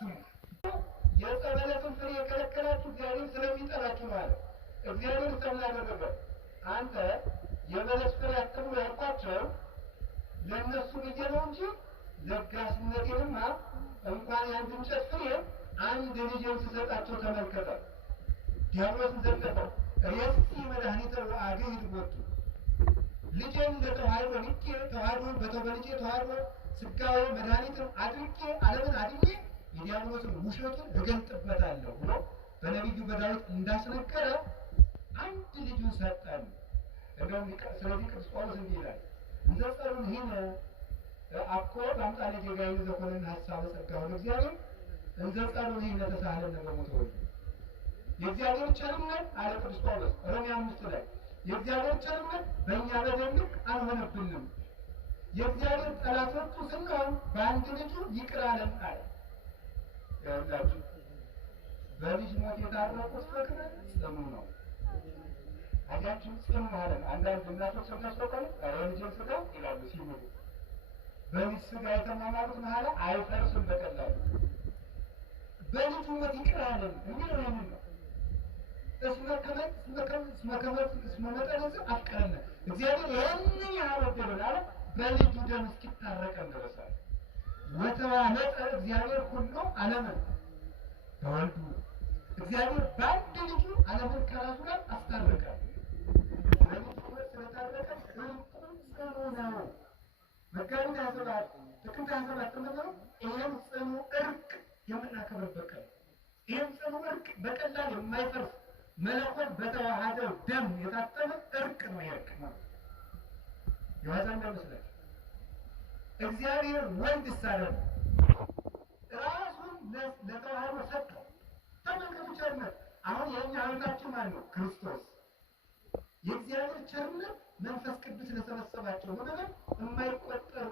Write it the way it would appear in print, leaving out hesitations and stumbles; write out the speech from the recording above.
ስሙ። የጸበለትን ፍሬ የከለከላችሁ እግዚአብሔር ስለሚጠላችሁ ማለት እግዚአብሔር ስለሚያደርገ አንተ የበለስ ፍሬ አትብሉ ያልኳቸው ለእነሱ ብዬ ነው እንጂ ለጋስነቴንማ እንኳን የአንድ እንጨት ፍሬ አንድ ልጅን ስሰጣቸው ተመልከተ። ዲያብሎስን ዘለፈው ሬስቲ መድኃኒተ ወአግሂድ ቦቱ ልጄን ለተዋሕዶ ንቄ ተዋሕዶን በልጄ ተዋሕዶ ስጋዊ መድኃኒትን አድርጌ ዓለምን አድኜ የዲያብሎስን ውሸቱን እገልጥበታለሁ ብሎ በነቢዩ በዳዊት እንዳስነገረ አንድ ልጁን ሰጠን። እንደውም ስለዚህ ቅዱስ ጳውሎስ እንዲህ ይላል እንዘ ጸሩን ሂነ አኮ በአምጣነ ጌጋይ ዘኮነን ሀሳበ ጸጋሁ ለእግዚአብሔር እንዘ ጸሩን ሂነ ተሳህለነ በሞተ ወልዱ። የእግዚአብሔር ቸርነት አለ ቅዱስ ጳውሎስ ሮሜ 5 ላይ የእግዚአብሔር ቸርነት በእኛ በደል ልክ አልሆነብንም፣ የእግዚአብሔር ጠላቶቹ ስንሆን በአንድ ልጁ ይቅር አለን አለ። ያላችሁ በልጅ ሞት የታረቁት ፍቅር ጽኑ ነው። አያችሁ ጽኑ ማለት አንዳንድ እናቶች ሰምታችኋል። ልጅን ስጋ ይላሉ ሲሞቱ በልጅ ስጋ የተማማሉት መሀል አይፈርስም በቀላሉ። በልጁ ሞት ይቅር አለን የሚለው ይህንን ነው። እስመ መጠነ አፍቀረነ እግዚአብሔር ይህንን ያህል ወደደን አለ በልጁ ደም እስኪታረቀን ድረስ አለ። ወተዋህደ እግዚአብሔር ሁሉ ዓለምን በወልዱ እግዚአብሔር በአንድ ልጁ ዓለምን ከራሱ ጋር አስታረቀ። በልጁ ስለታረቀ እርቁ ጽኑ ነው። መጋቢት 27 ጥቅምት 27 ነው። ይህም ጽኑ እርቅ የምናከብርበት ቀን። ይህም ጽኑ እርቅ በቀላል የማይፈርስ መለኮት በተዋሃደው ደም የታተመ እርቅ ነው። የእርቅ ነው የዋዛ እንዳይመስላችሁ። እግዚአብሔር ወልድ ሳይሆን ራሱን ለተዋህዶ ሰጠው። ተመልከቱ ቸርነት። አሁን የእኛ ህይወታችን ማን ነው? ክርስቶስ። የእግዚአብሔር ቸርነት መንፈስ ቅዱስ ለሰበሰባቸው ነገር የማይቆጠር